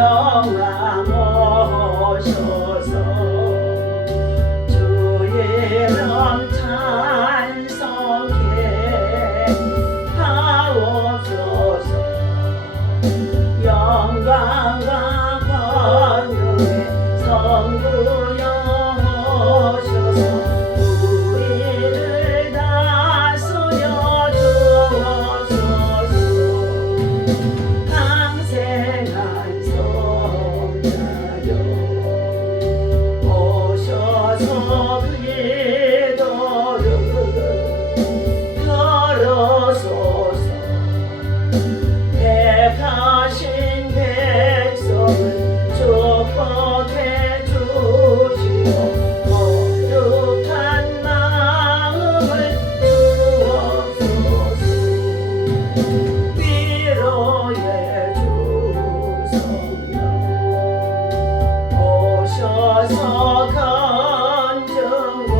영광 오셔서 주의 이름 찬송케 하옵소서. 영광과 권능의 성부여 오셔서 우리를 다스려 주옵소서. 강생한 성자여 오셔서 기도를 들어소서. 택하신 백성을 축복해 주시고 거룩한 마음을 주옵소서. 위로의 주성령 오셔서 건증고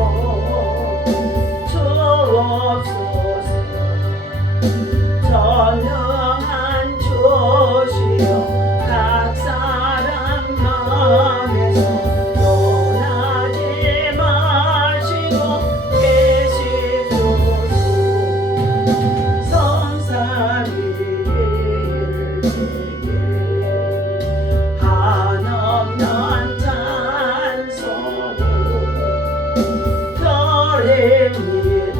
주옵소서. 전능한 주시여 각 사람 마음에서 떠나지 마시고 계시소서. 성삼위일체계 한없는 찬송을 드립니다.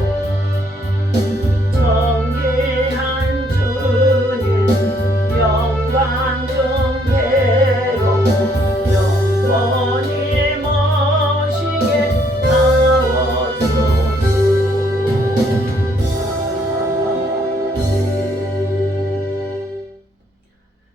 정기한 주님 영광 중대로 영원히 모시게 하옵소서.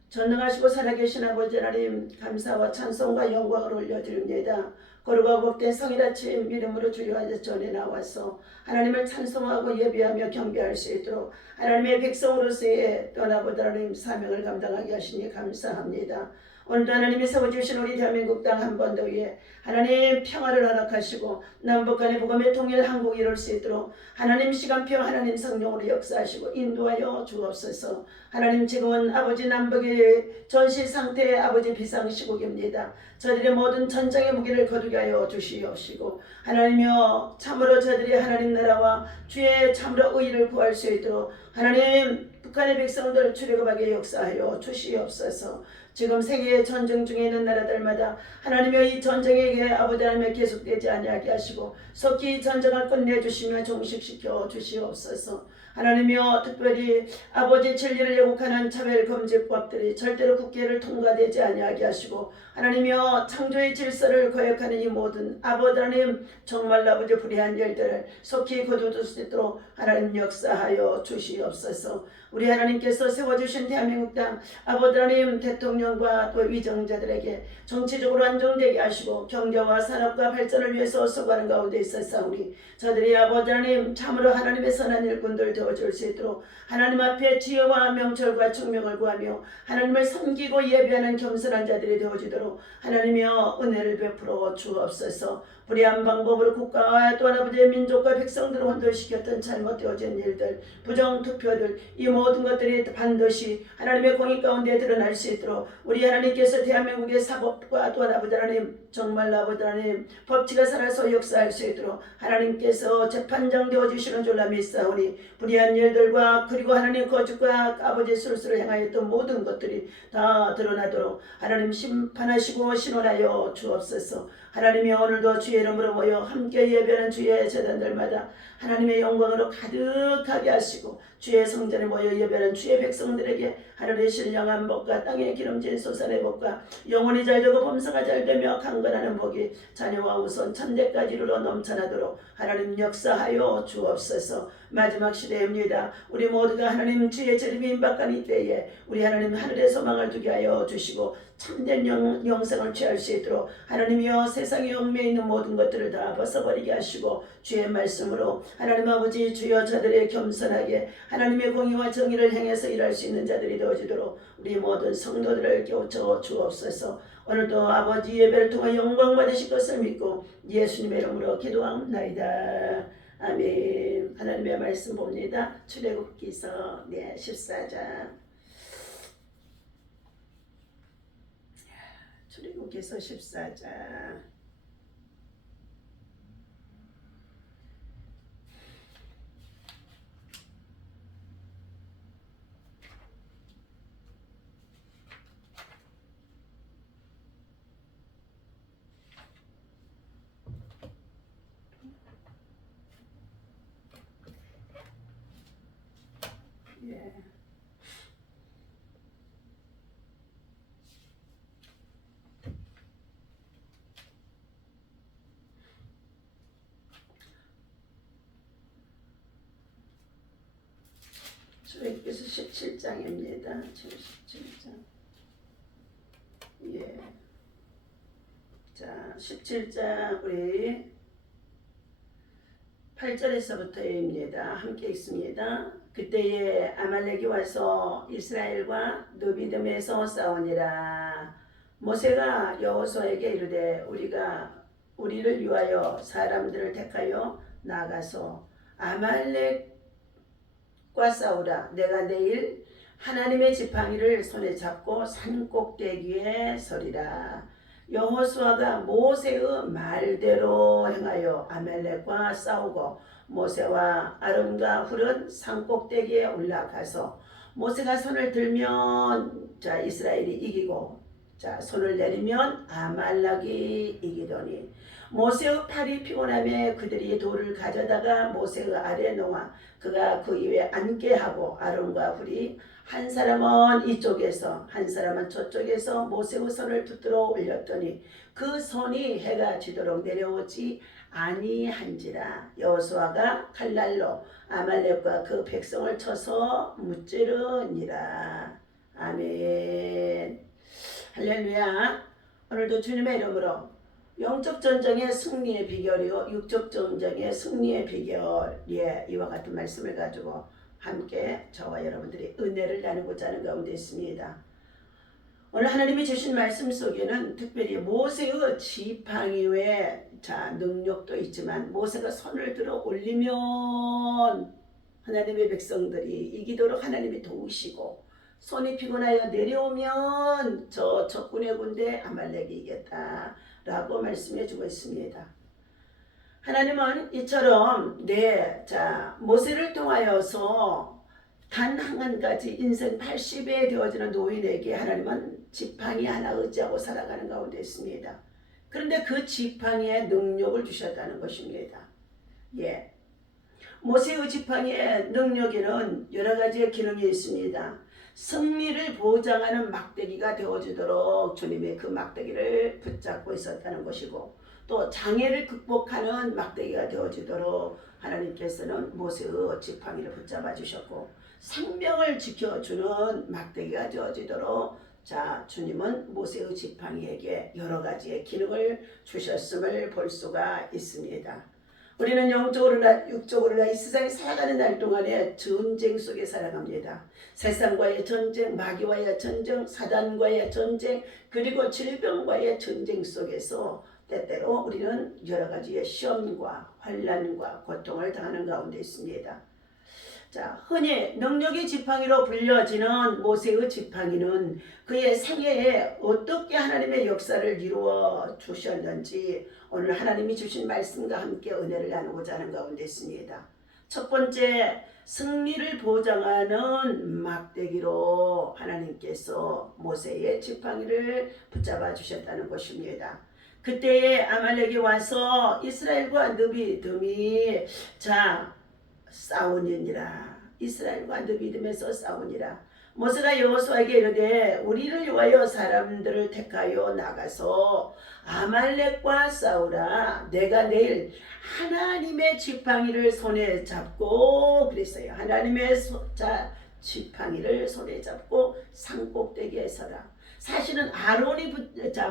전능하시고 살아계신 아버지 하나님, 감사와 찬송과 영광을 올려드립니다. 거룩하고 복된 성일 아침 이름으로 주여 전에 나와서 하나님을 찬송하고 예배하며 경배할 수 있도록 하나님의 백성으로서의 떠나보다 하나님 사명을 감당하게 하시니 감사합니다. 오늘도 하나님이 세워주신 우리 대한민국 땅 한 번 더 위에 하나님 평화를 허락하시고 남북 간의 복음의 통일 한국이 이룰 수 있도록 하나님 시간표 하나님 성령으로 역사하시고 인도하여 주옵소서. 하나님 지금은 아버지 남북의 전시 상태의 아버지 비상시국입니다. 저들의 모든 전쟁의 무기를 거두게 하여 주시옵시고 하나님이여 참으로 저들이 하나님 나라와 주의 참으로 의를 구할 수 있도록 하나님 북한의 백성들을 출애굽하게 역사하여 주시옵소서. 지금 세계의 전쟁 중에 있는 나라들마다 하나님의 이 전쟁에게 아버지 하나님의 계속되지 아니하게 하시고 속히 이 전쟁을 끝내주시며 종식시켜 주시옵소서. 하나님이여 특별히 아버지 진리를 왜곡하는 차별금지법들이 절대로 국회를 통과되지 아니하게 하시고 하나님이여 창조의 질서를 거역하는 이 모든 아버지 하나님 정말 아버지 불의한 일들을 속히 거두실 수 있도록 하나님 역사하여 주시옵소서. 우리 하나님께서 세워주신 대한민국 땅 아버지 하나님 대통령과 또 위정자들에게 정치적으로 안정되게 하시고 경제와 산업과 발전을 위해서 수고하는 가운데 있었사오니 저들이 아버지 하나님 참으로 하나님의 선한 일꾼들 되어줄 수 있도록 하나님 앞에 지혜와 명철과 총명을 구하며 하나님을 섬기고 예배하는 겸손한 자들이 되어지도록 하나님이여 은혜를 베풀어 주옵소서. 불의한 방법으로 국가와 또 아버지의 민족과 백성들을 혼돈시켰던 잘못되어진 일들, 부정투표들, 이 모든 것들이 반드시 하나님의 공의 가운데 드러날 수 있도록 우리 하나님께서 대한민국의 사법과 또 아버지 하나님 정말 아버지 하나님 법치가 살아서 역사할 수 있도록 하나님께서 재판장 되어주시는 줄로 믿사오니 불의한 일들과 그리고 하나님 거짓과 아버지의 술수를 행하였던 모든 것들이 다 드러나도록 하나님 심판하시고 신원하여 주옵소서. 하나님이 오늘도 주의 이름으로 모여 함께 예배하는 주의 제단들마다 하나님의 영광으로 가득하게 하시고 주의 성전에 모여 예배하는 주의 백성들에게 하늘의 신령한 복과 땅의 기름진 솟아내 복과 영혼이 잘되고 범사가 잘되며 강건하는 복이 자녀와 우선 천대까지 이르러 넘쳐나도록 하나님 역사하여 주옵소서. 마지막 시대입니다. 우리 모두가 하나님 주의 재림이 임박한 이때에 우리 하나님 하늘의 소망을 두게 하여 주시고 참된 영생을 취할 수 있도록 하나님이여 세상의 얽매여 있는 모든 것들을 다 벗어버리게 하시고 주의 말씀으로 하나님 아버지 주여 저들의 겸손하게 하나님의 공의와 정의를 행해서 일할 수 있는 자들이 되어지도록 우리 모든 성도들을 깨우쳐 주옵소서. 오늘도 아버지 예배를 통해 영광 받으실 것을 믿고 예수님의 이름으로 기도합나이다. 아멘. 하나님의 말씀 봅니다. 출애굽기서 14장 출애굽기서 14장. 예. 출애굽기서 17장입니다. 17장. 예. 자, 17장 우리 8절에서부터입니다. 함께 읽습니다. 그때에 아말렉이 와서 이스라엘과 느비딤에서 싸우니라. 모세가 여호수아에게 이르되 우리를 위하여 사람들을 택하여 나가서 아말렉과 싸우라. 내가 내일 하나님의 지팡이를 손에 잡고 산 꼭대기에 서리라. 여호수아가 모세의 말대로 행하여 아말렉과 싸우고 모세와 아론과 훌은 산 꼭대기에 올라가서 모세가 손을 들면 이스라엘이 이기고 손을 내리면 아말렉이 이기더니 모세의 팔이 피곤함에 그들이 돌을 가져다가 모세의 아래에 놓아 그가 그 위에 앉게 하고 아론과 훌이 한 사람은 이쪽에서 한 사람은 저쪽에서 모세의 손을 붙들어 올렸더니 그 손이 해가 지도록 내려오지 아니한지라. 여호수아가 칼날로 아말렉과 그 백성을 쳐서 무찌르니라. 아멘. 할렐루야. 오늘도 주님의 이름으로 영적 전쟁의 승리의 비결이요 육적 전쟁의 승리의 비결, 이와 같은 말씀을 가지고 함께 저와 여러분들이 은혜를 나누고자 하는 가운데 있습니다. 오늘 하나님이 주신 말씀 속에는 특별히 모세의 지팡이의 능력도 있지만 모세가 손을 들어 올리면 하나님의 백성들이 이기도록 하나님이 도우시고 손이 피곤하여 내려오면 저 적군의 군대 아말렉이 이겼다라고 말씀해 주고 있습니다. 하나님은 이처럼 모세를 통하여서 단 한 가지 인생 80에 되어지는 노인에게 하나님은 지팡이 하나 의지하고 살아가는 가운데 있습니다. 그런데 그 지팡이의 능력을 주셨다는 것입니다. 모세의 지팡이의 능력에는 여러 가지의 기능이 있습니다. 승리를 보장하는 막대기가 되어주도록 주님의 그 막대기를 붙잡고 있었다는 것이고, 또 장애를 극복하는 막대기가 되어주도록 하나님께서는 모세의 지팡이를 붙잡아 주셨고, 생명을 지켜주는 막대기가 되어주도록 주님은 모세의 지팡이에게 여러 가지의 기능을 주셨음을 볼 수가 있습니다. 우리는 영적으로나 육적으로나 이 세상에 살아가는 날 동안에 전쟁 속에 살아갑니다. 세상과의 전쟁, 마귀와의 전쟁, 사단과의 전쟁, 그리고 질병과의 전쟁 속에서 때때로 우리는 여러 가지의 시험과 환난과 고통을 당하는 가운데 있습니다. 흔히 능력의 지팡이로 불려지는 모세의 지팡이는 그의 생애에 어떻게 하나님의 역사를 이루어 주셨는지 오늘 하나님이 주신 말씀과 함께 은혜를 나누고자 하는 가운데 있습니다. 첫 번째, 승리를 보장하는 막대기로 하나님께서 모세의 지팡이를 붙잡아 주셨다는 것입니다. 그때에 아말렉이 와서 이스라엘과 느비딤이 싸우니라. 이스라엘과 느비딤에서 싸우니라. 모세가 여호수아에게 이르되 우리를 위하여 사람들을 택하여 나가서 아말렉과 싸우라. 내가 내일 하나님의 지팡이를 손에 잡고 그랬어요. 하나님의 지팡이를 손에 잡고 산꼭대기에 서라. 사실은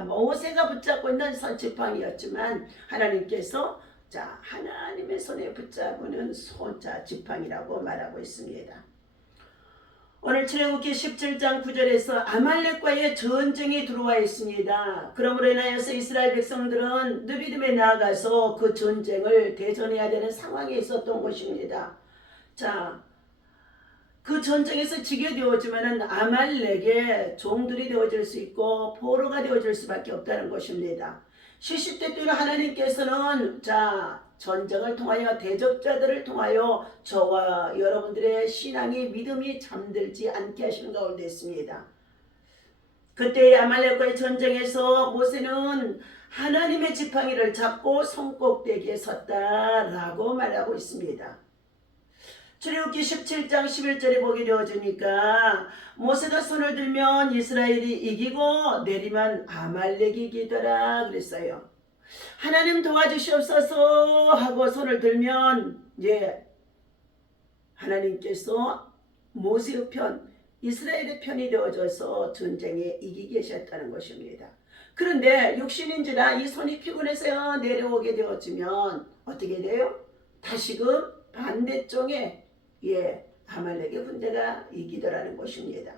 모세가 붙잡고 있는 지팡이였지만 하나님께서 하나님의 손에 붙잡는 지팡이라고 말하고 있습니다. 오늘 출애굽기 17장 9절에서 아말렉과의 전쟁이 들어와 있습니다. 그러므로 인하여서 이스라엘 백성들은 느비딤에 나아가서 그 전쟁을 대전해야 되는 상황에 있었던 것입니다. 그 전쟁에서 지게 되었지만은 아말렉의 종들이 되어질 수 있고 포로가 되어질 수밖에 없다는 것입니다. 시시때때로 하나님께서는 전쟁을 통하여 대적자들을 통하여 저와 여러분들의 신앙이 믿음이 잠들지 않게 하시는 가운데 있습니다. 그때 아말렉과의 전쟁에서 모세는 하나님의 지팡이를 잡고 손꼭대기에 섰다라고 말하고 있습니다. 출애굽기 17장 11절에 보게 되어지니까 모세가 손을 들면 이스라엘이 이기고 내리면 아말렉이 이기더라 그랬어요. 하나님 도와주시옵소서 하고 손을 들면 하나님께서 모세의 편, 이스라엘의 편이 되어져서 전쟁에 이기게 하셨다는 것입니다. 그런데 육신인지라 이 손이 피곤해서 내려오게 되어지면 어떻게 돼요? 다시금 반대쪽에 아말렉의 군대가 이기더라는 것입니다.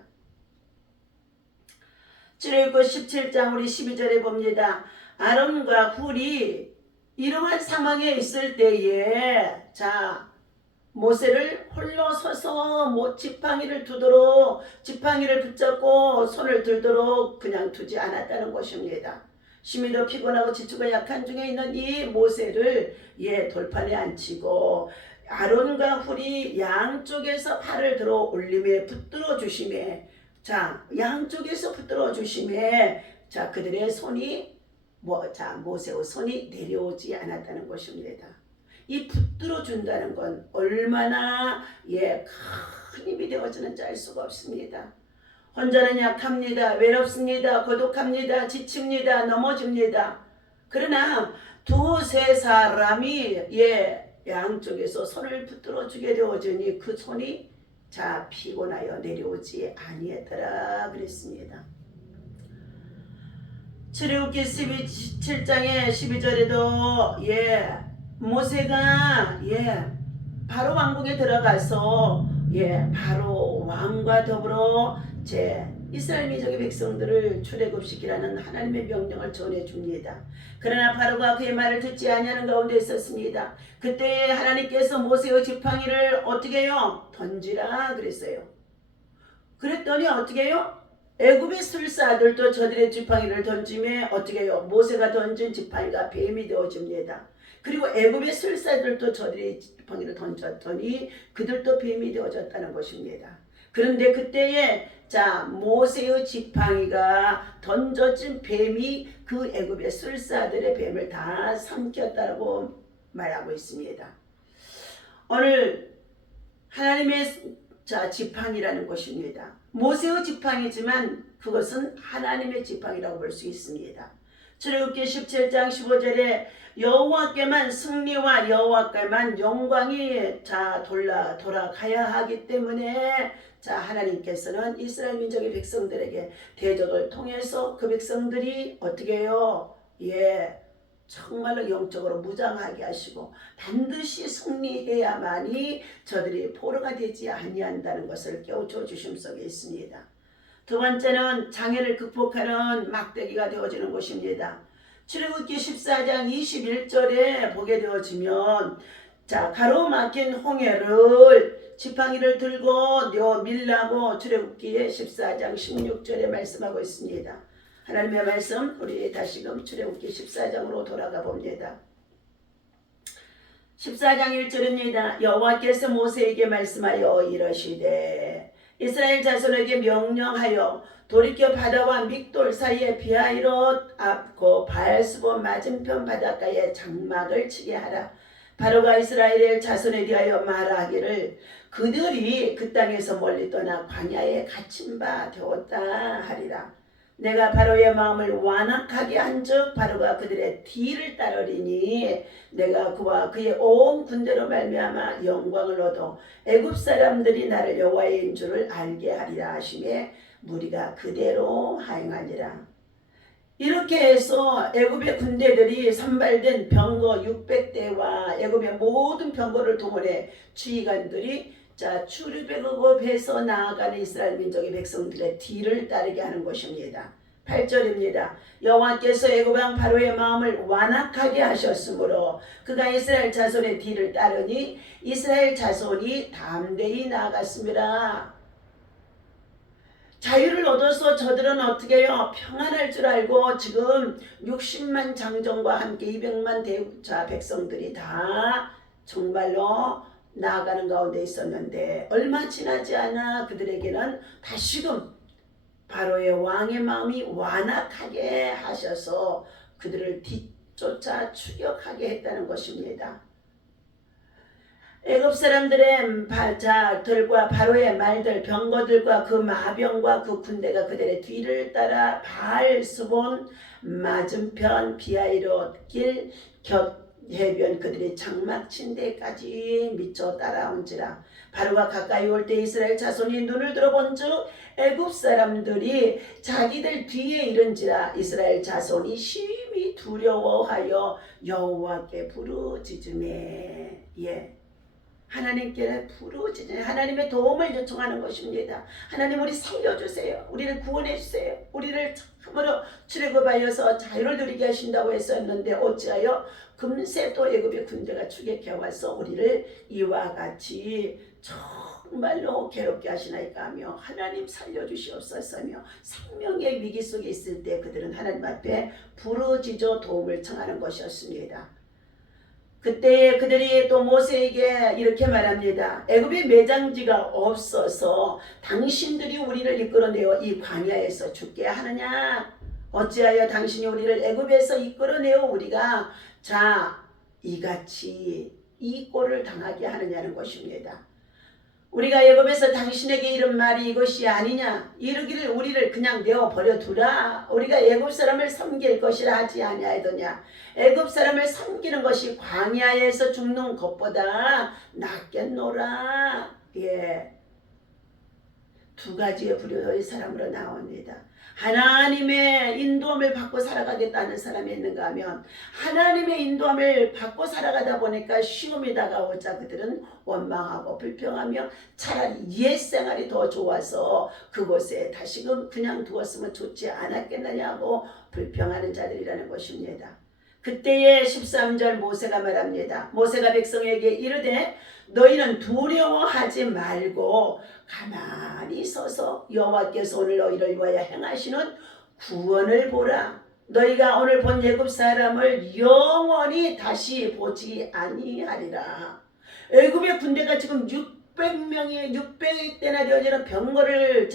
출애굽기 17장 우리 12절에 봅니다. 아론과 훌이 이러한 상황에 있을 때에 모세를 홀로 서서 지팡이를 붙잡고 손을 들도록 그냥 두지 않았다는 것입니다. 심히도 피곤하고 지치고 약한 중에 있는 이 모세를 돌판에 앉히고 아론과 훌이 양쪽에서 팔을 들어 올림에 붙들어 주심에 양쪽에서 붙들어 주심에 그들의 손이 모세의 손이 내려오지 않았다는 것입니다. 이 붙들어 준다는 건 얼마나 큰 힘이 되어지는지 알 수가 없습니다. 혼자는 약합니다. 외롭습니다. 고독합니다. 지칩니다. 넘어집니다. 그러나 두세 사람이 양쪽에서 손을 붙들어 주게 되어지니 그 손이 피곤하여 내려오지 아니했더라 그랬습니다. 출애굽기 17장의 12절에도 모세가 바로 왕궁에 들어가서 바로 왕과 더불어 이스라엘 민족의 백성들을 출애굽시키라는 하나님의 명령을 전해줍니다. 그러나 바로가 그의 말을 듣지 아니하는 가운데 있었습니다. 그때 하나님께서 모세의 지팡이를 어떻게 해요? 던지라 그랬어요. 그랬더니 어떻게 해요? 애굽의 술사들도 저들의 지팡이를 던지며 어떻게 해요? 모세가 던진 지팡이가 뱀이 되어집니다. 그리고 애굽의 술사들도 저들의 지팡이를 던졌더니 그들도 뱀이 되어졌다는 것입니다. 그런데 그때에 모세의 지팡이가 던져진 뱀이 그 애굽의 술사들의 뱀을 다 삼켰다고 말하고 있습니다. 오늘 하나님의 지팡이라는 것입니다. 모세의 지팡이지만 그것은 하나님의 지팡이라고 볼 수 있습니다. 출애굽기 17장 15절에 여호와께만 승리와 여호와께만 영광이 돌아가야 하기 때문에 하나님께서는 이스라엘 민족의 백성들에게 대적을 통해서 그 백성들이 어떻게 해요? 정말로 영적으로 무장하게 하시고 반드시 승리해야만이 저들이 포로가 되지 아니한다는 것을 깨우쳐 주심 속에 있습니다. 두 번째는 장애를 극복하는 막대기가 되어지는 것입니다. 출애굽기 14장 21절에 보게 되어지면 가로막힌 홍해를 지팡이를 들고 밀라고 출애굽기의 14장 16절에 말씀하고 있습니다. 하나님의 말씀 우리 다시금 출애굽기 14장으로 돌아가 봅니다. 14장 1절입니다. 여호와께서 모세에게 말씀하여 이러시되 이스라엘 자손에게 명령하여 돌이켜 바다와 믹돌 사이에 비하이롯 앞고 바알스본 맞은편 바닷가에 장막을 치게 하라. 바로가 이스라엘 자손에 대하여 말하기를 그들이 그 땅에서 멀리 떠나 광야에 갇힌 바 되었다 하리라. 내가 바로의 마음을 완악하게 한즉 바로가 그들의 뒤를 따르리니 내가 그와 그의 온 군대로 말미암아 영광을 얻어 애굽 사람들이 나를 여호와인 줄을 알게 하리라 하시매 무리가 그대로 하행하니라. 이렇게 해서 애굽의 군대들이 선발된 병거 600대와 애굽의 모든 병거를 동원해 지휘관들이 출애굽해서 나아가는 이스라엘 민족의 백성들의 뒤를 따르게 하는 것입니다. 8절입니다. 여호와께서 애굽 왕 바로의 마음을 완악하게 하셨으므로 그가 이스라엘 자손의 뒤를 따르니 이스라엘 자손이 담대히 나아갔습니다. 자유를 얻어서 저들은 어떻게 해요? 평안할 줄 알고 지금 60만 장정과 함께 200만 대자 백성들이 다 정말로 나아가는 가운데 있었는데 얼마 지나지 않아 그들에게는 다시금 바로의 왕의 마음이 완악하게 하셔서 그들을 뒤쫓아 추격하게 했다는 것입니다. 애굽 사람들의 발자들과 바로의 말들, 병거들과 그 마병과 그 군대가 그들의 뒤를 따라 바알스본 맞은편 비하이롯 길 곁 해변 그들의 장막 침대까지 미쳐 따라온지라. 바로가 가까이 올 때 이스라엘 자손이 눈을 들어본즉 애굽 사람들이 자기들 뒤에 이른지라. 이스라엘 자손이 심히 두려워하여 여호와께 부르짖으매. 하나님께 부르짖으며 하나님의 도움을 요청하는 것입니다. 하나님 우리 살려주세요. 우리를 구원해주세요. 우리를 참으로 출애굽하여서 자유를 누리게 하신다고 했었는데 어찌하여 금세 또 애굽의 군대가 추격해와서 우리를 이와 같이 정말로 괴롭게 하시나이까 하며 하나님 살려주시옵소서며 생명의 위기 속에 있을 때 그들은 하나님 앞에 부르짖어 도움을 청하는 것이었습니다. 그때 그들이 또 모세에게 이렇게 말합니다. 애굽에 매장지가 없어서 당신들이 우리를 이끌어내어 이 광야에서 죽게 하느냐? 어찌하여 당신이 우리를 애굽에서 이끌어내어 우리가 이같이 이 꼴을 당하게 하느냐는 것입니다. 우리가 애굽에서 당신에게 이른 말이 이것이 아니냐? 이르기를 우리를 그냥 내어 버려 두라. 우리가 애굽 사람을 섬길 것이라 하지 아니하였느냐? 애굽 사람을 섬기는 것이 광야에서 죽는 것보다 낫겠노라. 두 가지의 부류의 사람으로 나옵니다. 하나님의 인도함을 받고 살아가겠다는 사람이 있는가 하면 하나님의 인도함을 받고 살아가다 보니까 시험이 다가오자 그들은 원망하고 불평하며 차라리 옛생활이 더 좋아서 그곳에 다시금 그냥 두었으면 좋지 않았겠느냐고 불평하는 자들이라는 것입니다. 그때의 13절 모세가 말합니다. 모세가 백성에게 이르되 너희는 두려워하지 말고 가만히 서서 여호와께서 오늘 너희를 위하여 행하시는 구원을 보라. 너희가 오늘 본 애굽 사람을 영원히 다시 보지 아니하리라. 애굽의 군대가 지금 600명의 600대나 되어지는 병거를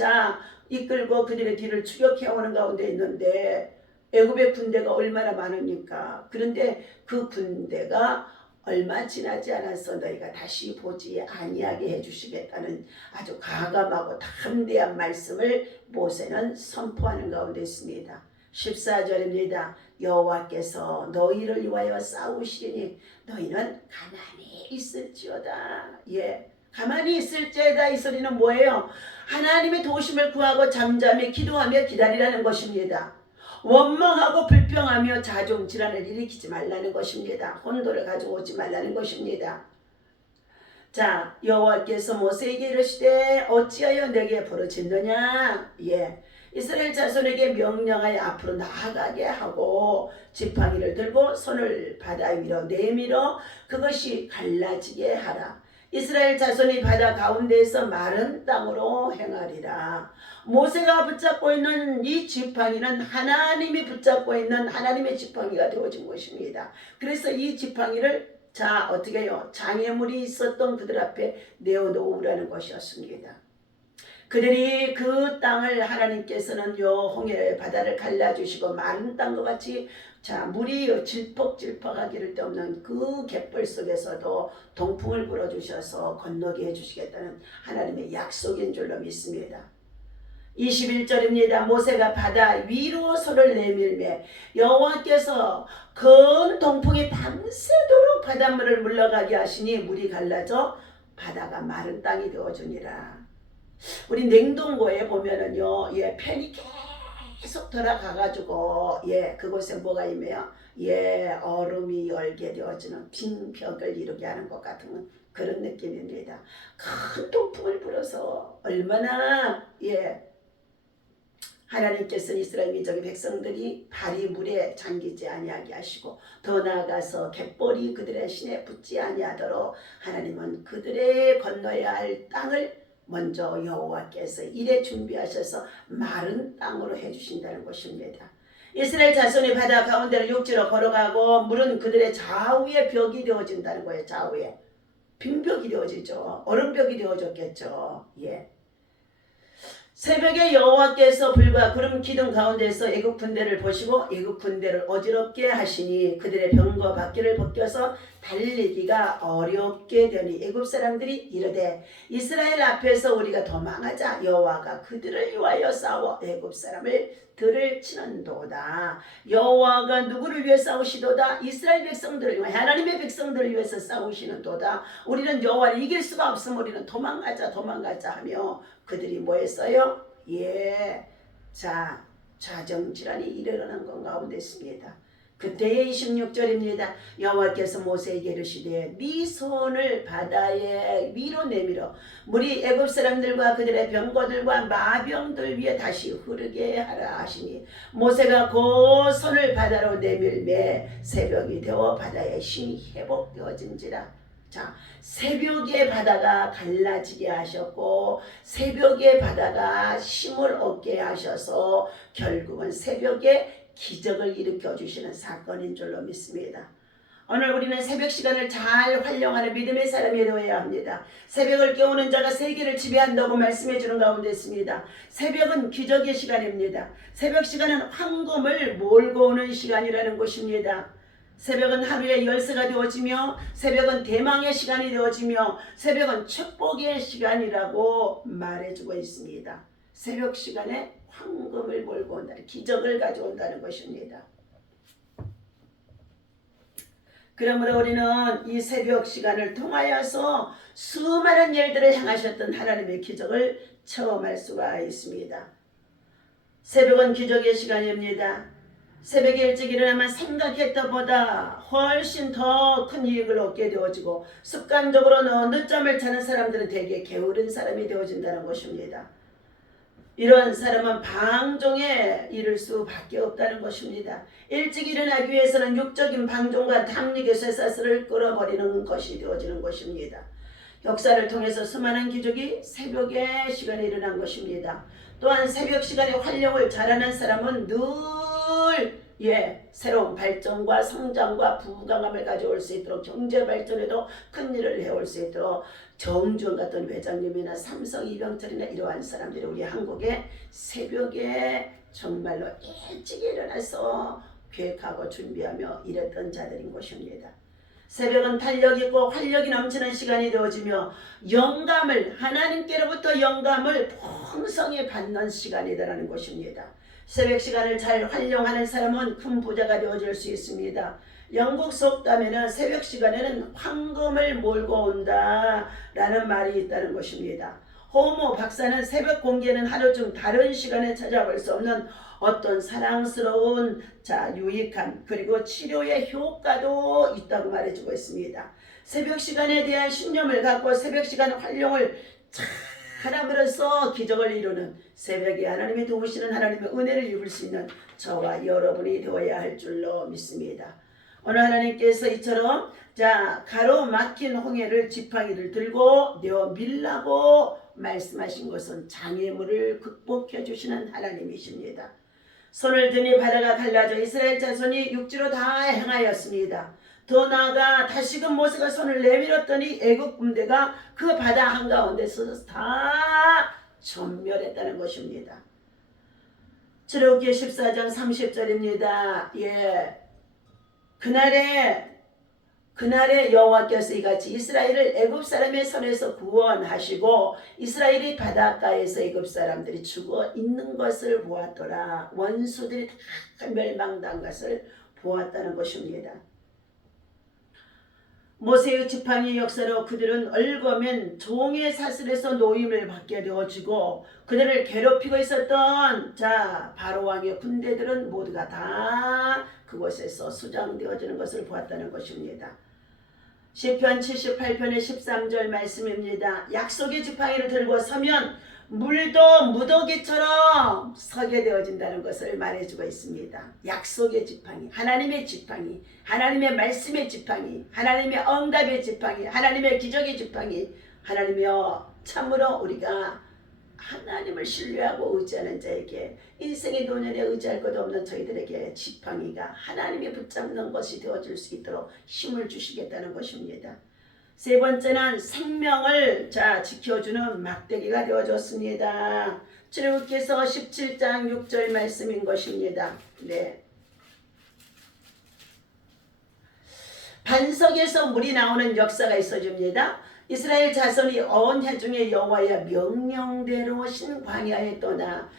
이끌고 그들의 뒤를 추격해오는 가운데 있는데 애굽의 군대가 얼마나 많으니까. 그런데 그 군대가 얼마 지나지 않아서 너희가 다시 보지 아니하게 해주시겠다는 아주 가감하고 담대한 말씀을 모세는 선포하는 가운데 있습니다. 14절입니다. 여호와께서 너희를 위하여 싸우시니 너희는 가만히 있을지어다. 가만히 있을지어다. 이 소리는 뭐예요? 하나님의 도우심을 구하고 잠잠히 기도하며 기다리라는 것입니다. 원망하고 불평하며 자존질환을 일으키지 말라는 것입니다. 혼돈을 가져오지 말라는 것입니다. 여호와께서 모세에게 이르시되 어찌하여 내게 부르짖느냐? 이스라엘 자손에게 명령하여 앞으로 나아가게 하고 지팡이를 들고 손을 바다 위로 내밀어 그것이 갈라지게 하라. 이스라엘 자손이 바다 가운데에서 마른 땅으로 행하리라. 모세가 붙잡고 있는 이 지팡이는 하나님이 붙잡고 있는 하나님의 지팡이가 되어진 것입니다. 그래서 이 지팡이를 어떻게 해요? 장애물이 있었던 그들 앞에 내어놓으라는 것이었습니다. 그들이 그 땅을 하나님께서는 홍해 바다를 갈라주시고 마른 땅과 같이 물이 질퍽질퍽하기를 데 없는 그 갯벌 속에서도 동풍을 불어주셔서 건너게 해주시겠다는 하나님의 약속인 줄로 믿습니다. 21절입니다. 모세가 바다 위로 손을 내밀매 여호와께서 큰 동풍이 밤새도록 바닷물을 물러가게 하시니 물이 갈라져 바다가 마른 땅이 되어주니라. 우리 냉동고에 보면은요, 팬이 계속 돌아가가지고, 그곳에 뭐가 있네요? 얼음이 열게 되어지는 빙벽을 이루게 하는 것 같은 그런 느낌입니다. 큰 동풍을 불어서 얼마나, 하나님께서는 이스라엘 민족의 백성들이 발이 물에 잠기지 아니하게 하시고 더 나아가서 갯벌이 그들의 신에 붙지 아니하도록 하나님은 그들의 건너야 할 땅을 먼저 여호와께서 이래 준비하셔서 마른 땅으로 해주신다는 것입니다. 이스라엘 자손이 바다 가운데를 육지로 걸어가고 물은 그들의 좌우에 벽이 되어진다는 거예요. 좌우에 빈벽이 되어지죠. 얼음벽이 되어졌겠죠. 예. 새벽에 여호와께서 불과 구름 기둥 가운데서 애국 군대를 보시고 애국 군대를 어지럽게 하시니 그들의 병거 바퀴를 벗겨서 달리기가 어렵게 되니 애국 사람들이 이르되 이스라엘 앞에서 우리가 도망하자 여호와가 그들을 위하여 싸워 애국 사람을 들을 치는도다. 여호와가 누구를 위해 싸우시도다? 이스라엘 백성들을 위해 하나님의 백성들을 위해서 싸우시는도다. 우리는 여호와를 이길 수가 없으면 우리는 도망가자 하며 그들이 뭐 했어요? 예, 자 좌정질환이 일어나는 것 가운데 있습니다. 그때의 26절입니다. 여호와께서 모세에게 이르시되 네 손을 바다에 위로 내밀어 물이 애굽 사람들과 그들의 병거들과 마병들 위에 다시 흐르게 하라 하시니 모세가 그 손을 바다로 내밀매 새벽이 되어 바다의 힘이 회복되어진지라. 자, 새벽에 바다가 갈라지게 하셨고 새벽에 바다가 힘을 얻게 하셔서 결국은 새벽에 기적을 일으켜 주시는 사건인 줄로 믿습니다. 오늘 우리는 새벽 시간을 잘 활용하는 믿음의 사람이 되어야 합니다. 새벽을 깨우는 자가 세계를 지배한다고 말씀해 주는 가운데 있습니다. 새벽은 기적의 시간입니다. 새벽 시간은 황금을 몰고 오는 시간이라는 것입니다. 새벽은 하루의 열쇠가 되어지며 새벽은 대망의 시간이 되어지며 새벽은 축복의 시간이라고 말해주고 있습니다. 새벽 시간에 황금을 몰고 온다는 기적을 가져온다는 것입니다. 그러므로 우리는 이 새벽 시간을 통하여서 수많은 일들을 행하셨던 하나님의 기적을 체험할 수가 있습니다. 새벽은 기적의 시간입니다. 새벽에 일찍 일어나면 생각했던 보다 훨씬 더 큰 이익을 얻게 되어지고 습관적으로 늦잠을 자는 사람들은 대개 게으른 사람이 되어진다는 것입니다. 이런 사람은 방종에 이를 수밖에 없다는 것입니다. 일찍 일어나기 위해서는 육적인 방종과 탐닉의 쇠사슬을 끌어버리는 것이 되어지는 것입니다. 역사를 통해서 수많은 기적이 새벽의 시간에 일어난 것입니다. 또한 새벽 시간에 활용을 잘하는 사람은 늘 새로운 발전과 성장과 부강함을 가져올 수 있도록 경제 발전에도 큰 일을 해올 수 있도록 정주원 같은 회장님이나 삼성 이병철이나 이러한 사람들이 우리 한국에 새벽에 정말로 일찍 일어나서 계획하고 준비하며 일했던 자들인 것입니다. 새벽은 탄력있고 활력이 넘치는 시간이 되어지며 영감을 하나님께로부터 영감을 풍성히 받는 시간이라는 것입니다. 새벽 시간을 잘 활용하는 사람은 큰 부자가 되어질 수 있습니다. 영국 속담에는 새벽 시간에는 황금을 몰고 온다 라는 말이 있다는 것입니다. 호모 박사는 새벽 공기에는 하루 중 다른 시간에 찾아볼 수 없는 어떤 사랑스러운 유익함 그리고 치료의 효과도 있다고 말해주고 있습니다. 새벽 시간에 대한 신념을 갖고 새벽 시간 활용을 하나님으로서 기적을 이루는 새벽에 하나님이 도우시는 하나님의 은혜를 입을 수 있는 저와 여러분이 되어야 할 줄로 믿습니다. 오늘 하나님께서 이처럼 가로막힌 홍해를 지팡이를 들고 내어 밀라고 말씀하신 것은 장애물을 극복해 주시는 하나님이십니다. 손을 드니 바다가 갈라져 이스라엘 자손이 육지로 다 행하였습니다. 더 나아가 다시금 모세가 손을 내밀었더니 애국 군대가 그 바다 한가운데서 다 전멸했다는 것입니다. 출애굽기 14장 30절입니다. 그날에 여호와께서 이같이 이스라엘을 애굽 사람의 손에서 구원하시고 이스라엘이 바닷가에서 애굽 사람들이 죽어 있는 것을 보았더라. 원수들이 다 멸망당한 것을 보았다는 것입니다. 모세의 지팡이 역사로 그들은 얽어맨 종의 사슬에서 노임을 받게 되어지고 그들을 괴롭히고 있었던 바로왕의 군대들은 모두가 다 그곳에서 수장되어지는 것을 보았다는 것입니다. 시편 78편의 13절 말씀입니다. 약속의 지팡이를 들고 서면 물도 무더기처럼 서게 되어진다는 것을 말해주고 있습니다. 약속의 지팡이, 하나님의 지팡이, 하나님의 말씀의 지팡이, 하나님의 응답의 지팡이, 하나님의 기적의 지팡이, 하나님이여 참으로 우리가 하나님을 신뢰하고 의지하는 자에게 인생의 노년에 의지할 것 없는 저희들에게 지팡이가 하나님이 붙잡는 것이 되어줄 수 있도록 힘을 주시겠다는 것입니다. 세 번째는 생명을 지켜주는 막대기가 되어줬습니다. 출애굽기서 17장 6절 말씀인 것입니다. 네. 반석에서 물이 나오는 역사가 있어집니다. 이스라엘 자손이 온 해중에 여호와의 명령대로 신광야에 떠나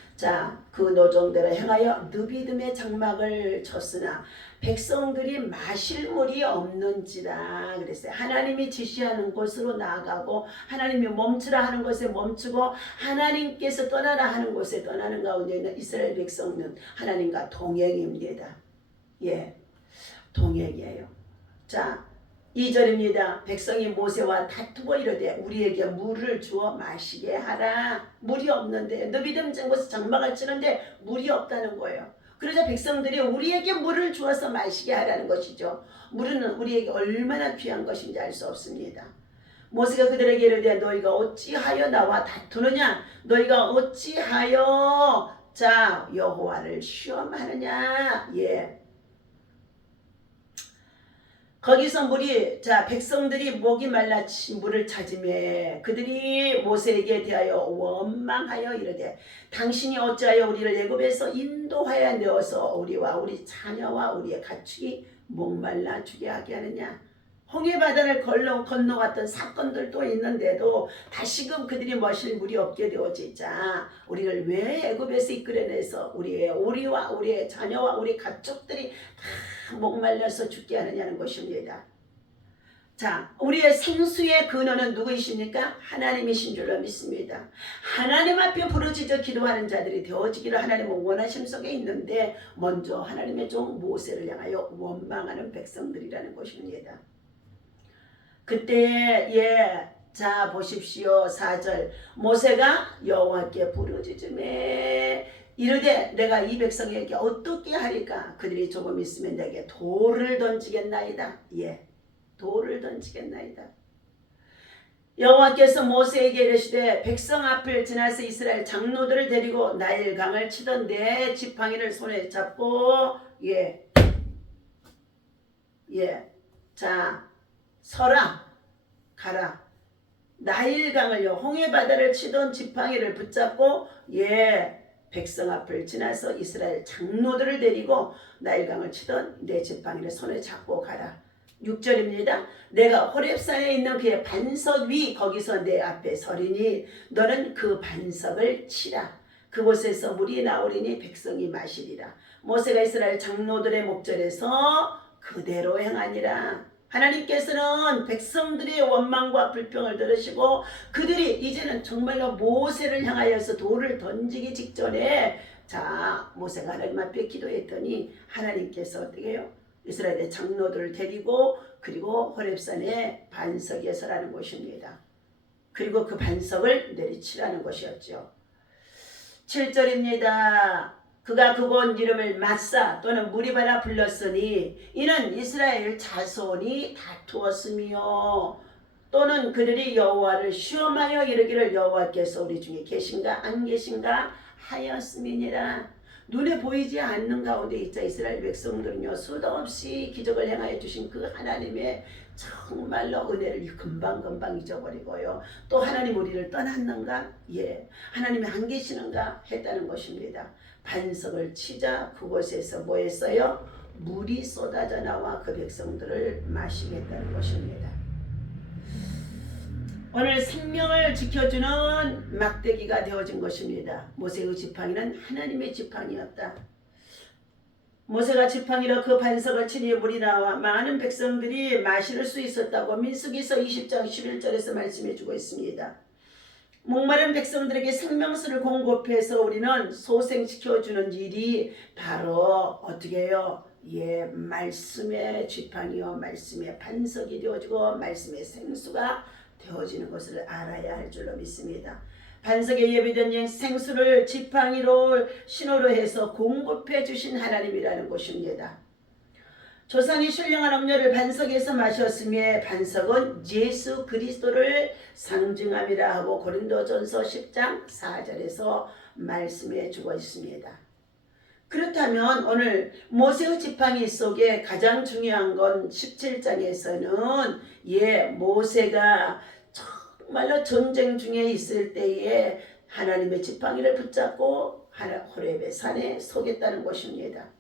그 노정대로 행하여 느비듬의 장막을 쳤으나 백성들이 마실 물이 없는지라 그랬어요. 하나님이 지시하는 곳으로 나아가고 하나님이 멈추라 하는 곳에 멈추고 하나님께서 떠나라 하는 곳에 떠나는 가운데 있는 이스라엘 백성은 하나님과 동행입니다. 예, 동행이에요. 2절입니다. 백성이 모세와 다투고 이르되 우리에게 물을 주어 마시게 하라. 물이 없는데 느비듬 곳에서 장막을 치는데 물이 없다는 거예요. 그러자 백성들이 우리에게 물을 주어서 마시게 하라는 것이죠. 물은 우리에게 얼마나 귀한 것인지 알 수 없습니다. 모세가 그들에게 이르되 너희가 어찌하여 나와 다투느냐? 너희가 어찌하여 여호와를 시험하느냐? 예. 거기서 물이 백성들이 목이 말라 물을 찾으매 그들이 모세에게 대하여 원망하여 이르되 당신이 어찌하여 우리를 애굽에서 인도하여 내어서 우리와 우리 자녀와 우리의 가축이 목말라 죽게 하게 하느냐. 홍해바다를 건너갔던 사건들도 있는데도 다시금 그들이 마실 물이 없게 되어지자 우리를 왜 애굽에서 이끌어내서 우리와 우리의 자녀와 우리 가족들이 다 목말라서 죽게 하느냐는 것입니다. 우리의 생수의 근원은 누구이십니까? 하나님이신 줄로 믿습니다. 하나님 앞에 부르짖어 기도하는 자들이 되어지기를 하나님은 원하심 속에 있는데 먼저 하나님의 종 모세를 향하여 원망하는 백성들이라는 것입니다. 그때 보십시오. 4절 모세가 여호와께 부르짖으매 이르되 내가 이 백성에게 어떻게 하리까? 그들이 조금 있으면 내게 돌을 던지겠나이다. 돌을 던지겠나이다. 여호와께서 모세에게 이르시되 백성 앞을 지나서 이스라엘 장로들을 데리고 나일강을 치던 내 지팡이를 손에 잡고 서라 가라. 나일강을요 홍해바다를 치던 지팡이를 붙잡고 백성 앞을 지나서 이스라엘 장로들을 데리고 나일강을 치던 내 지팡이를 손에 잡고 가라. 6절입니다. 내가 호렙산에 있는 그의 반석 위 거기서 내 앞에 서리니 너는 그 반석을 치라. 그곳에서 물이 나오리니 백성이 마시리라. 모세가 이스라엘 장로들의 목전에서 그대로 행하니라. 하나님께서는 백성들의 원망과 불평을 들으시고 그들이 이제는 정말로 모세를 향하여서 돌을 던지기 직전에 모세가 하나님 앞에 기도했더니 하나님께서 어떻게 해요? 이스라엘의 장로들을 데리고 그리고 호렙산의 반석에 서라는 것입니다. 그리고 그 반석을 내리치라는 것이었죠. 7절입니다. 그가 그곳 이름을 마사 또는 무리바라 불렀으니 이는 이스라엘 자손이 다투었으며 또는 그들이 여호와를 시험하여 이르기를 여호와께서 우리 중에 계신가 안 계신가 하였음이니라. 눈에 보이지 않는 가운데 있자 이스라엘 백성들은요 수도 없이 기적을 행하여 주신 그 하나님의 정말로 은혜를 금방금방 잊어버리고요. 또 하나님 우리를 떠났는가? 하나님이 안 계시는가? 했다는 것입니다. 반석을 치자 그곳에서 뭐 했어요? 물이 쏟아져 나와 그 백성들을 마시겠다는 것입니다. 오늘 생명을 지켜주는 막대기가 되어진 것입니다. 모세의 지팡이는 하나님의 지팡이였다. 모세가 지팡이로 그 반석을 치니 물이 나와 많은 백성들이 마실 수 있었다고 민수기서 20장 11절에서 말씀해주고 있습니다. 목마른 백성들에게 생명수를 공급해서 우리는 소생시켜주는 일이 바로 어떻게 해요? 말씀의 지팡이요 말씀의 반석이 되어지고 말씀의 생수가 되어지는 것을 알아야 할 줄로 믿습니다. 반석에 예비된 생수를 지팡이로 신호로 해서 공급해 주신 하나님이라는 것입니다. 조상이 신령한 음료를 반석에서 마셨으며 반석은 예수 그리스도를 상징함이라 하고 고린도전서 10장 4절에서 말씀해 주고 있습니다. 그렇다면 오늘 모세의 지팡이 속에 가장 중요한 건 17장에서는 모세가 정말로 전쟁 중에 있을 때에 하나님의 지팡이를 붙잡고 호렙의 산에 서겠다는 것입니다.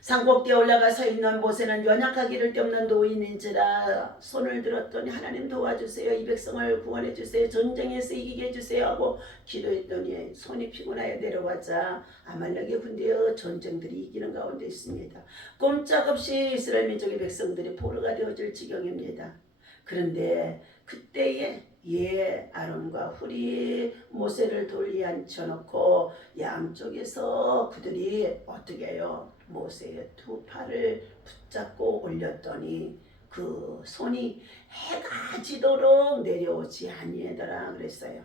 산꼭대에 올라가 서 있는 모세는 연약하기를 떫는 노인인지라 손을 들었더니 하나님 도와주세요. 이 백성을 구원해 주세요. 전쟁에서 이기게 해주세요 하고 기도했더니 손이 피곤하여 내려와자 아말렉의 군대의 전쟁들이 이기는 가운데 있습니다. 꼼짝없이 이스라엘 민족의 백성들이 포로가 되어질 지경입니다. 그런데 그때에 아론과 훌이 모세를 돌리 앉혀놓고 양쪽에서 그들이 어떻게 해요? 모세의 두 팔을 붙잡고 올렸더니 그 손이 해가 지도록 내려오지 아니하더라 그랬어요.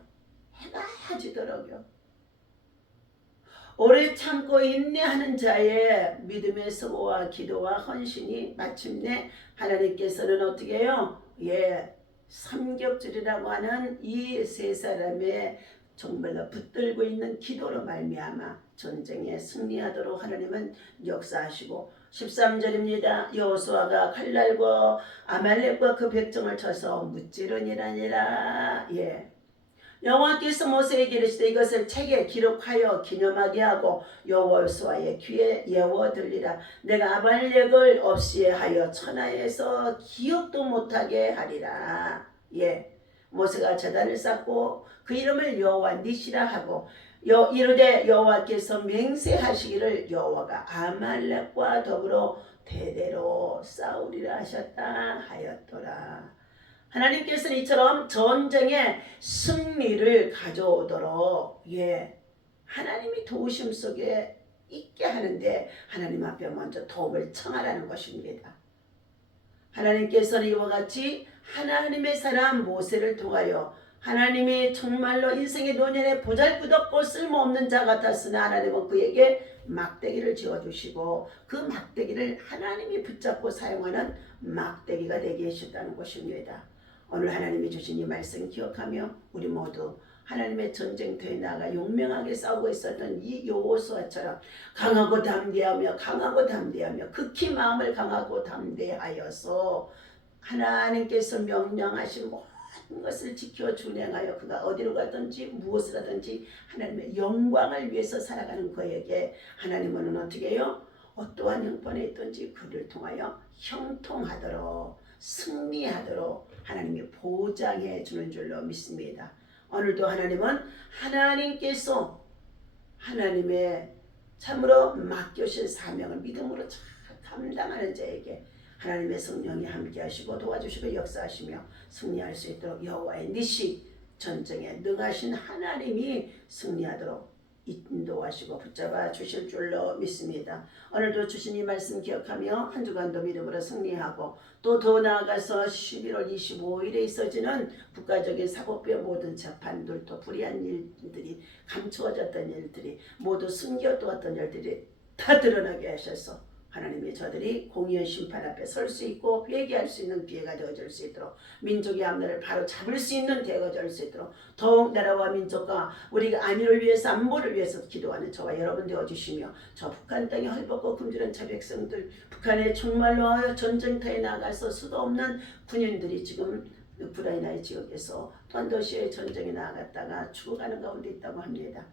해가 지도록요. 오래 참고 인내하는 자의 믿음의 수고와 기도와 헌신이 마침내 하나님께서는 어떻게 해요? 삼겹줄이라고 하는 이 세 사람의 정말로 붙들고 있는 기도로 말미암아 전쟁에 승리하도록 하나님은 역사하시고 13절입니다. 여호수아가 칼날과 아말렉과 그 백성을 쳐서 무찌르니라. 여호와께서 모세에게 이르시되 이것을 책에 기록하여 기념하게 하고 여호수아의 귀에 예워 들리라. 내가 아말렉을 없이하여 천하에서 기억도 못하게 하리라. 모세가 제단을 쌓고 그 이름을 여호와 니시라 하고 이르되 여호와께서 맹세하시기를 여호와가 아말렉과 더불어 대대로 싸우리라 하셨다 하였더라. 하나님께서는 이처럼 전쟁의 승리를 가져오도록 하나님이 도우심 속에 있게 하는데 하나님 앞에 먼저 도움을 청하라는 것입니다. 하나님께서는 이와 같이 하나님의 사람 모세를 통하여 하나님이 정말로 인생의 노년에 보잘것없고 쓸모없는 자 같았으나 하나님은 그에게 막대기를 지어주시고 그 막대기를 하나님이 붙잡고 사용하는 막대기가 되게 하셨다는 것입니다. 오늘 하나님이 주신 이 말씀 기억하며 우리 모두 하나님의 전쟁터에 나가 용맹하게 싸우고 있었던 이 여호수아처럼 강하고 담대하며 극히 마음을 강하고 담대하여서 하나님께서 명령하신 모든 것을 지켜 준행하여 그가 어디로 가든지 무엇을 하든지 하나님의 영광을 위해서 살아가는 그에게 하나님은 어떻게 해요? 어떠한 형편에 있든지 그를 통하여 형통하도록 승리하도록 하나님이 보장해 주는 줄로 믿습니다. 오늘도 하나님은 하나님께서 하나님의 참으로 맡겨주신 사명을 믿음으로 잘 감당하는 자에게 하나님의 성령이 함께 하시고 도와주시고 역사하시며 승리할 수 있도록 여호와의 니시 전쟁에 능하신 하나님이 승리하도록 인도하시고 붙잡아 주실 줄로 믿습니다. 오늘도 주신 이 말씀 기억하며 한 주간도 믿음으로 승리하고 또 더 나아가서 11월 25일에 있어지는 국가적인 사법부의 모든 재판들 또 불의한 일들이 감추어졌던 일들이 모두 숨겨두었던 일들이 다 드러나게 하셔서 하나님이 저들이 공의의 심판 앞에 설 수 있고 회개할 수 있는 기회가 되어줄 수 있도록 민족의 앞날을 바로 잡을 수 있는 대가 될 수 있도록 더욱 나라와 민족과 우리가 안위를 위해서 안보를 위해서 기도하는 저와 여러분 되어주시며 저 북한 땅에 헐벗고 굶주린 저 백성들 북한에 정말로 전쟁터에 나가서 수도 없는 군인들이 지금 우크라이나의 지역에서 또한 러시아의 전쟁에 나갔다가 죽어가는 가운데 있다고 합니다.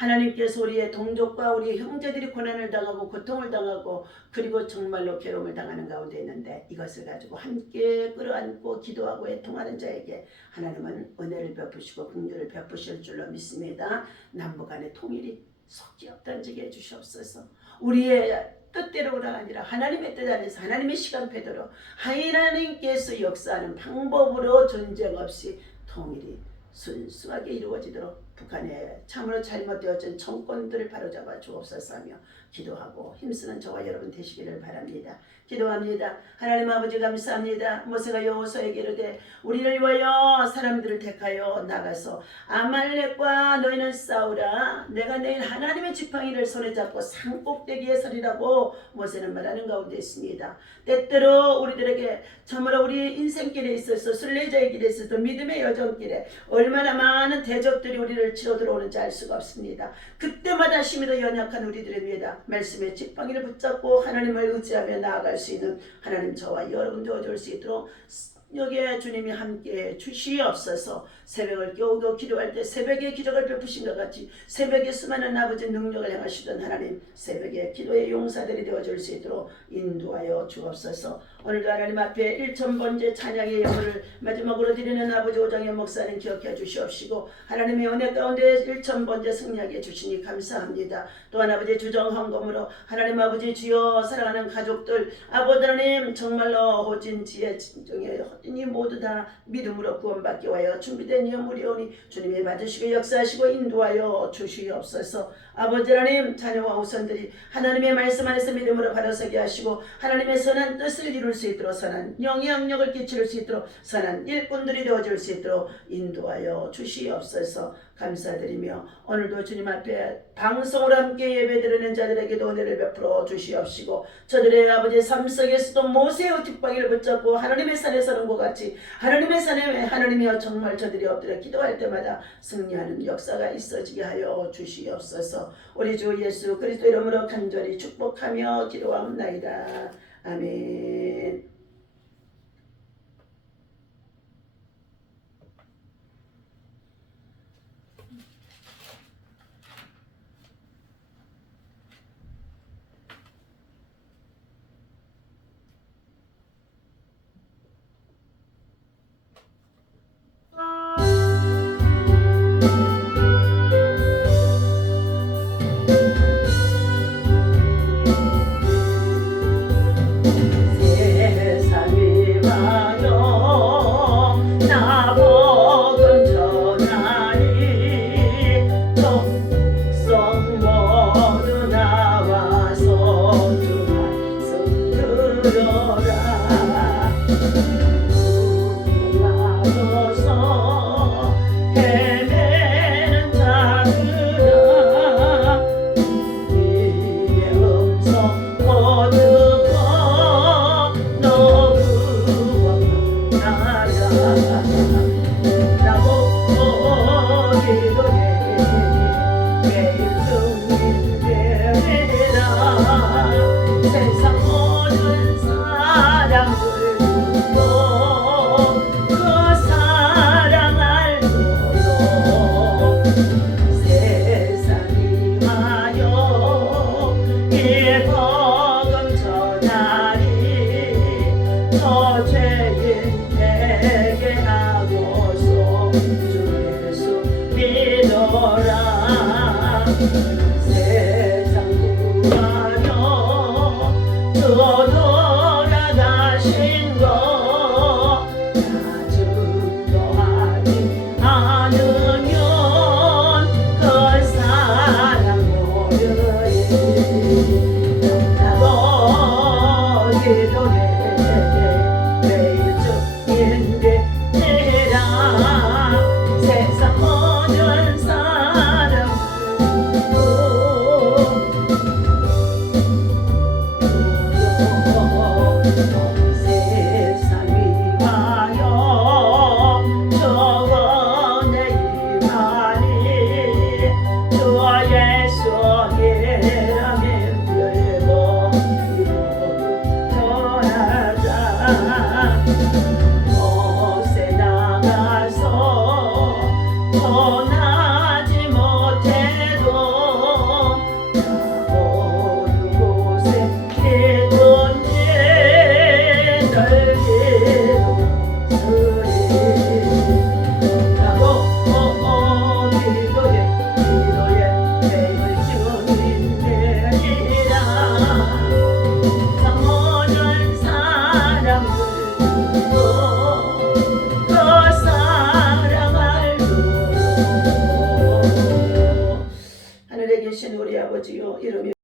하나님께서 우리의 동족과 우리의 형제들이 고난을 당하고 고통을 당하고 그리고 정말로 괴로움을 당하는 가운데 있는데 이것을 가지고 함께 끌어안고 기도하고 애통하는 자에게 하나님은 은혜를 베푸시고 긍휼을 베푸실 줄로 믿습니다. 남북간의 통일이 속기 없단지게 해주시옵소서. 우리의 뜻대로가 아니라 하나님의 뜻 안에서 하나님의 시간표대로 하나님께서 역사하는 방법으로 전쟁 없이 통일이 순수하게 이루어지도록 북한에 참으로 잘못되어진 정권들을 바로잡아 주옵소서하며 기도하고 힘쓰는 저와 여러분 되시기를 바랍니다. 기도합니다. 하나님 아버지 감사합니다. 모세가 여호수아에게 이르되 우리를 위하여 사람들을 택하여 나가서 아말렉과 너희는 싸우라. 내가 내일 하나님의 지팡이를 손에 잡고 산꼭대기에 서리라고 모세는 말하는 가운데 있습니다. 때때로 우리들에게 참으로 우리 인생길에 있어서 순례자의 길에 있어서 믿음의 여정길에 얼마나 많은 대적들이 우리를 치러 들어오는지 알 수가 없습니다. 그때마다 힘이 더 연약한 우리들입니다. 말씀의 지팡이를 붙잡고 하나님을 의지하며 나아갈 수 있는 하나님 저와 여러분 되어줄 수 있도록 여기에 주님이 함께 주시옵소서. 새벽을 깨우고 기도할 때 새벽에 기적을 베푸신 것 같이 새벽에 수많은 아버지 능력을 행하시던 하나님 새벽에 기도의 용사들이 되어줄 수 있도록 인도하여 주옵소서. 오늘도 하나님 앞에 1000번째 찬양의 예물을 마지막으로 드리는 아버지 오정현 목사님 기억해 주시옵시고 하나님의 은혜 가운데 1000번째 승리하게 주시니 감사합니다. 또한 아버지 주정헌금으로 하나님 아버지 주여 사랑하는 가족들 아버지 하나님 정말로 호진지혜 진정에 이 모두 다 믿음으로 구원받게 하여 준비된 예물이 오니 주님이 받으시고 역사하시고 인도하여 주시옵소서. 아버지 하나님 자녀와 후손들이 하나님의 말씀 안에서 믿음으로 바로서게 하시고 하나님의 선한 뜻을 이룰 수 있도록 선한 영향력을 끼칠 수 있도록 선한 일꾼들이 되어줄 수 있도록 인도하여 주시옵소서. 감사드리며 오늘도 주님 앞에 방송을 함께 예배드리는 자들에게도 은혜를 베풀어 주시옵시고 저들의 아버지 삶 속에서도 모세의 뒷방이를 붙잡고 하나님의 산에 서는 것 같이 하나님의 산에 하나님이여 정말 저들이 엎드려 기도할 때마다 승리하는 역사가 있어지게 하여 주시옵소서. 우리 주 예수 그리스도 이름으로 간절히 축복하며 기도하옵나이다. 아멘. 아버지요